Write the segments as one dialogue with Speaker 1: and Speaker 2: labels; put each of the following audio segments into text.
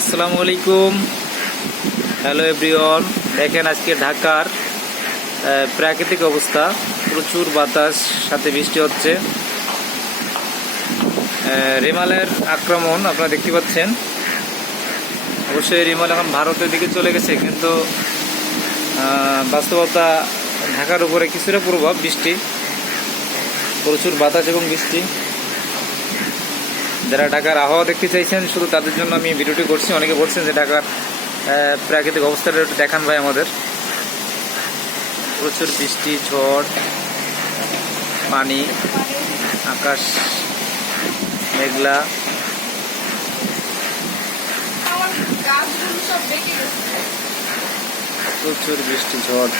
Speaker 1: আসসালামু আলাইকুম। Hello everyone দেখেন আজকে ঢাকার প্রাকৃতিক অবস্থা। প্রচুর বাতাস, সাথে বৃষ্টি হচ্ছে। রিমালের আক্রমণ আপনারা দেখতে পাচ্ছেন। অবশ্যই রিমাল এখন ভারতের দিকে চলে গেছে, কিন্তু বাস্তবতা ঢাকার উপরে কিছুটা প্রভাব, বৃষ্টি। প্রচুর বাতাস এবং বৃষ্টি। যারা ঢাকার আবহাওয়া দেখতে চাইছেন, শুধু তাদের জন্য আমি ভিডিওটি করছি। অনেকে বলছেন যে ঢাকার প্রাকৃতিক অবস্থাটা একটু দেখান ভাই আমাদের। প্রচুর বৃষ্টি, ঝড়, পানি, আকাশ, মেঘলা। প্রচুর বৃষ্টি, ঝড়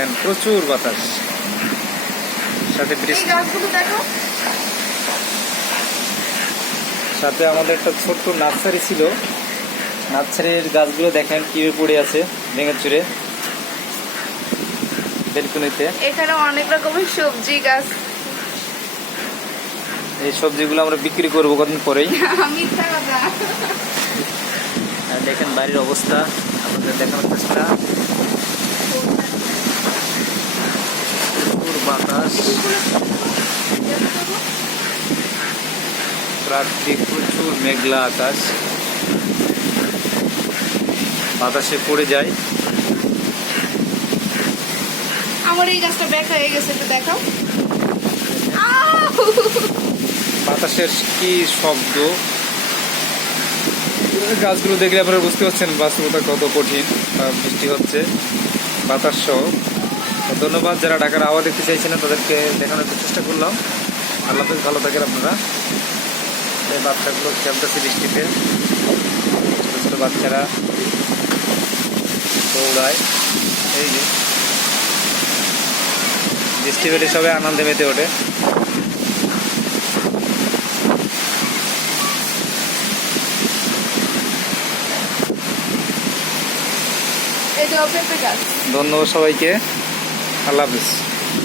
Speaker 1: এখন প্রচুর বাতাস। সাথে
Speaker 2: দেখো।
Speaker 1: সাথে আমাদের একটা ছোট্ট নার্সারি ছিল। নার্সারির গাছগুলো দেখেন কীভাবে পড়ে আছে ভেঙে চুরে। বেলকুনিতে।
Speaker 2: এখানে অনেক রকমের সবজি গাছ।
Speaker 1: এই সবজিগুলো আমরা বিক্রি করব কদিন পরেই। আর দেখেন বাড়ির অবস্থা। আপনাদের দেখানোর চেষ্টা প্রচুর বাতাস। প্রাকৃতিক প্রচুর মেঘলা আকাশ। বাতাসে পড়ে যায়।
Speaker 2: আমার এই গাছটা ব্যাক হয়ে গেছে একটু দেখাও!
Speaker 1: বাতাসের কি শব্দ? গাছগুলো দেখলে আপনারা বুঝতে পারছেন বাস্তবতা কত কঠিন বৃষ্টি হচ্ছে বাতাস সহ। ধন্যবাদ যারা ঢাকার আওয়াজ দেখতে চাইছিলেন তাদেরকে দেখানোর চেষ্টা করলাম। আল্লাহ ভালো থাকেন আপনারা। এই বাচ্চাগুলো খেলতেছে বৃষ্টিতে। ছোটো ছোটো বাচ্চারা দৌড়ায়। এই যে। বৃষ্টি পেলে সবাই আনন্দে মেতে ওঠে। ধন্যবাদ সবাইকে। আল্লাহ হাফিজ